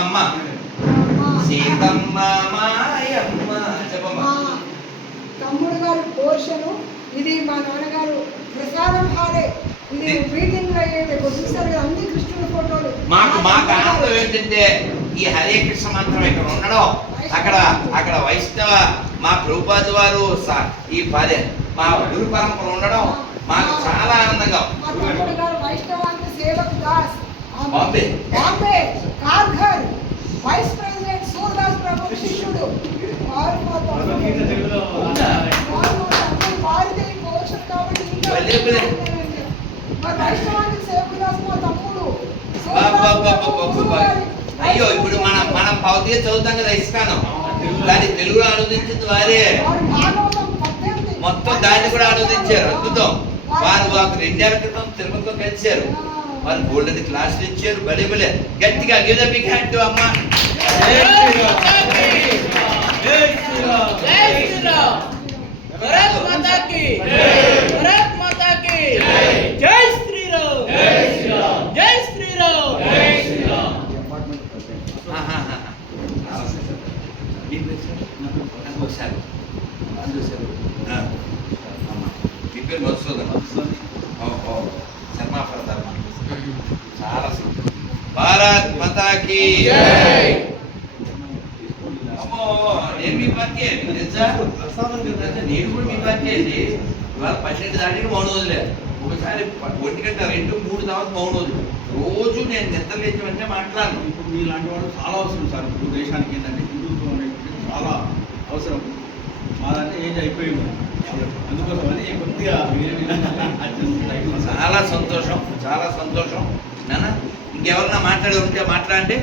అమ్మ సీతమ్మ మాయమ్మ చెప్పమ్మా. తమ్ముడు గారు పోర్షను ఇది, మా నాన్నగారు ప్రసాదం హాలే ఇది మీటింగ్ అయ్యేది చూసారు కదా, అన్ని కృష్ణుడి ఫోటోలు. మాకు ఆనందం ఏంటంటే ఈ హరే కృష్ణ మంత్రం ఇక్కడ ఉండడం, అక్కడ వైష్ణవ మా ప్రభుపాది వారు ఈ పదే మా గురు పరంపర ఉండడం మాకు చాలా ఆనందంగా. మా తమ్ముడు గారు వైష్ణవాంగ సేవక్ దాస్ బాంబే కార్ఘర్ వైస్ ప్రెసిడెంట్ సూర్దాస్ ప్రభు శిష్యుడు వారు మా తమ్ముడు వారిది పోర్షన్ కాబట్టి మా వైష్ణవాంగ సేవక్ దాస్ మా తమ్ముడు. అయ్యో ఇప్పుడు మనం భౌతిక చదువుతాం కదా ఇస్తాను, దాన్ని తెలుగులో అనువదించింది వారే, మొత్తం దాన్ని కూడా అనువదించారు. అద్భుతం. వారు 2 ఏళ్ల క్రితం తిరుపతిలో కలిశారు, వారు గోల్డెన్ క్లాసులు ఇచ్చారు. భలే భలే గట్టిగా give the big hand to amma. Bharat Mata key జై. అమ్మో నేను మీ పార్టీ తెలుసా, నేను కూడా మీ పార్టీ అండి. ఇవాళ 12 దాటికి మౌనం వదిలేదు, ఒకసారి 1 గంట 2, 3 దాకా మౌనం వదిలేదు. రోజు నేను నిద్ర లేచి వెంటనే మాట్లాడను. ఇప్పుడు మీలాంటి వాళ్ళు చాలా అవసరం సార్. ఇప్పుడు దేశానికి ఏంటంటే హిందుత్వం అనేటువంటి చాలా అవసరం. మాదంటే ఏజ్ అయిపోయింది, అందుకోసమని కొద్దిగా చాలా సంతోషం, చాలా సంతోషం. నాన్న ఇంకెవరన్నా మాట్లాడి ఉంటే మాట్లాడండి.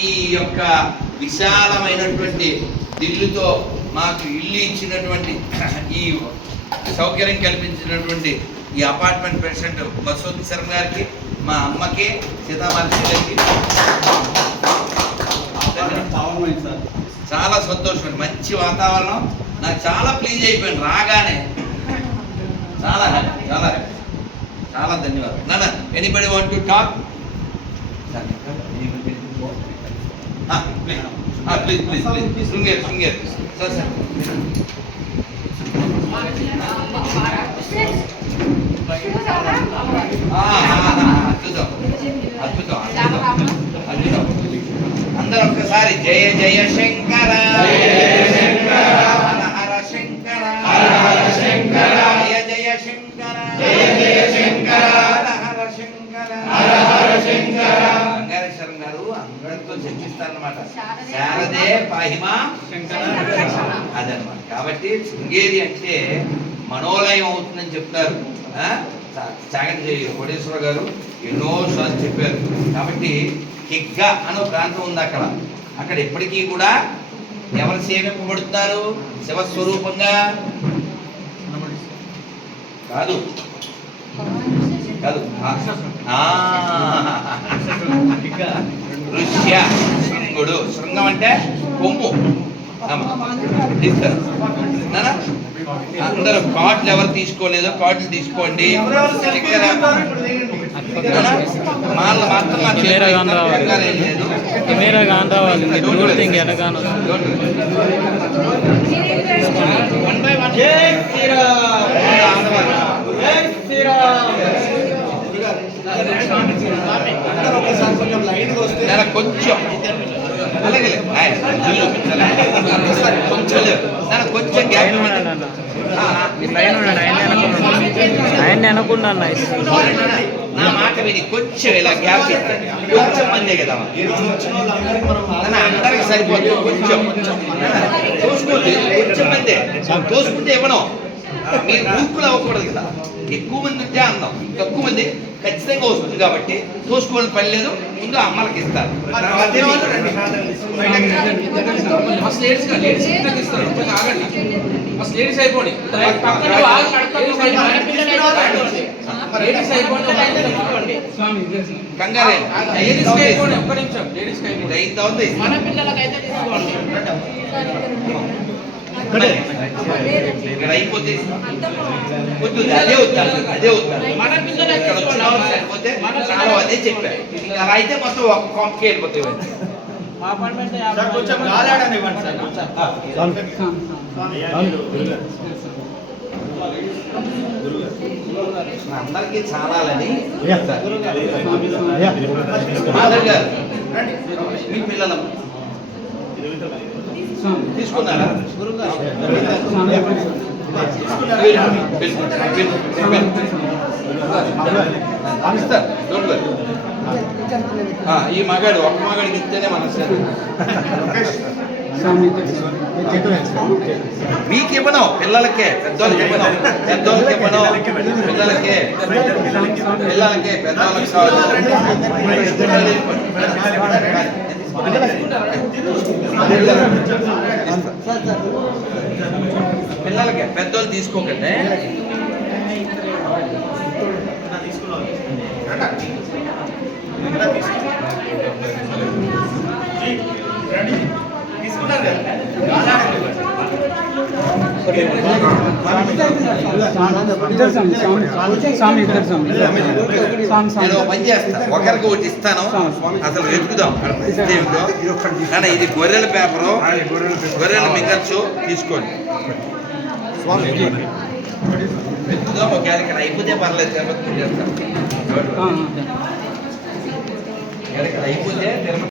ఈ యొక్క విశాలమైనటువంటి దిల్లుతో మాకు ఇల్లు ఇచ్చినటువంటి, ఈ సౌకర్యం కల్పించినటువంటి ఈ అపార్ట్మెంట్ ప్రెసిడెంట్ మసూద్ శర్మ గారికి, మా అమ్మకి, సీతామార్చి గారికి చాలా సంతోషం. మంచి వాతావరణం, నాకు చాలా ప్లీజ్ అయిపోయాను రాగానే. చాలా హ్యాపీ, చాలా హ్యాపీ, చాలా ధన్యవాదాలు. నాన్న anybody want to talk? Please please please Sringeri sir sir. అద్భుతం అద్భుతం అద్భుతం. అందరూ ఒక్కసారి జయ జయ శంకర హర హర శంకర జయ జయ శంకర హర హర శంకర. రంగారేశ్వరం గారు అందరితో చర్చిస్తారన్నమాట. శారదే పాహిమా అదనమాట. కాబట్టి శృంగేరి అంటే మనోలయం అవుతుందని చెప్తారు. చాగంటి కోటేశ్వర గారు ఎన్నోసార్లు చెప్పారు. కాబట్టి కిగ్గ అనే ప్రాంతం ఉంది అక్కడ ఎప్పటికీ కూడా ఎవరు సేవింపబడుతున్నారు? శివస్వరూపంగా కాదు కాదు, ఋష్య శృంగుడు. శృంగం అంటే కొమ్ము. అందరూ కార్డులు ఎవరు తీసుకోలేదో కార్డులు తీసుకోండి. కొంచెం అలాగే కొంచెం గ్యాప్ ఆయన అనుకున్నా నా మాట విని కొంచెం ఇలా గ్యాప్ కొంచెం మందే కదా అందరికి సరిపోతుంది. కొంచెం తోసుకోండి, కొంచెం మందే తోసుకుంటే ఇవ్వడం. మీరు గ్రూపులు అవ్వకూడదు కదా, ఎక్కువ మంది ఉంటే అందం, తక్కువ మంది ఖచ్చితంగా వస్తుంది. కాబట్టి తోసుకోవడం పని లేదు, ముందు అమ్మలకి ఇస్తారు. అయిపోండి కంగారే అయిపోతే అదే వద్దాను ఇక్కడ వచ్చిన సరిపోతే చాలా అదే చెప్పారు. అలా అయితే మొత్తం ఒక కాంప్కి వెళ్ళిపోతాయి. సార్ కొంచెం గాలాడనివ్వండి సార్ అందరికీ చాలాలని మాధవ్ గారు మీ పిల్లల తీసుకున్నారా ఈ మగాడు ఒక్క మగాడికి ఇస్తేనే మనసు మీకు ఇవ్వను పిల్లలకే పెద్దోళ్ళకి ఇవ్వను పెద్దోళ్ళకి ఇవ్వను పిల్లలకే పిల్లలకే పెద్దోళ్ళకి పిల్లలకే పెద్దోళ్ళు తీసుకోకండి నేను పని చేస్తాను ఒకరికి ఒకటి ఇస్తాను అసలు వెతుకుదాం కానీ ఇది గొర్రెల పేపరు గొర్రెలు మింగచ్చు తీసుకోండి వెతుకుదాం ఒకవేళ ఇక్కడ అయిపోతే పర్లేదు తిరుపతి చేస్తాం ఇక్కడ అయిపోతే తిరుపతి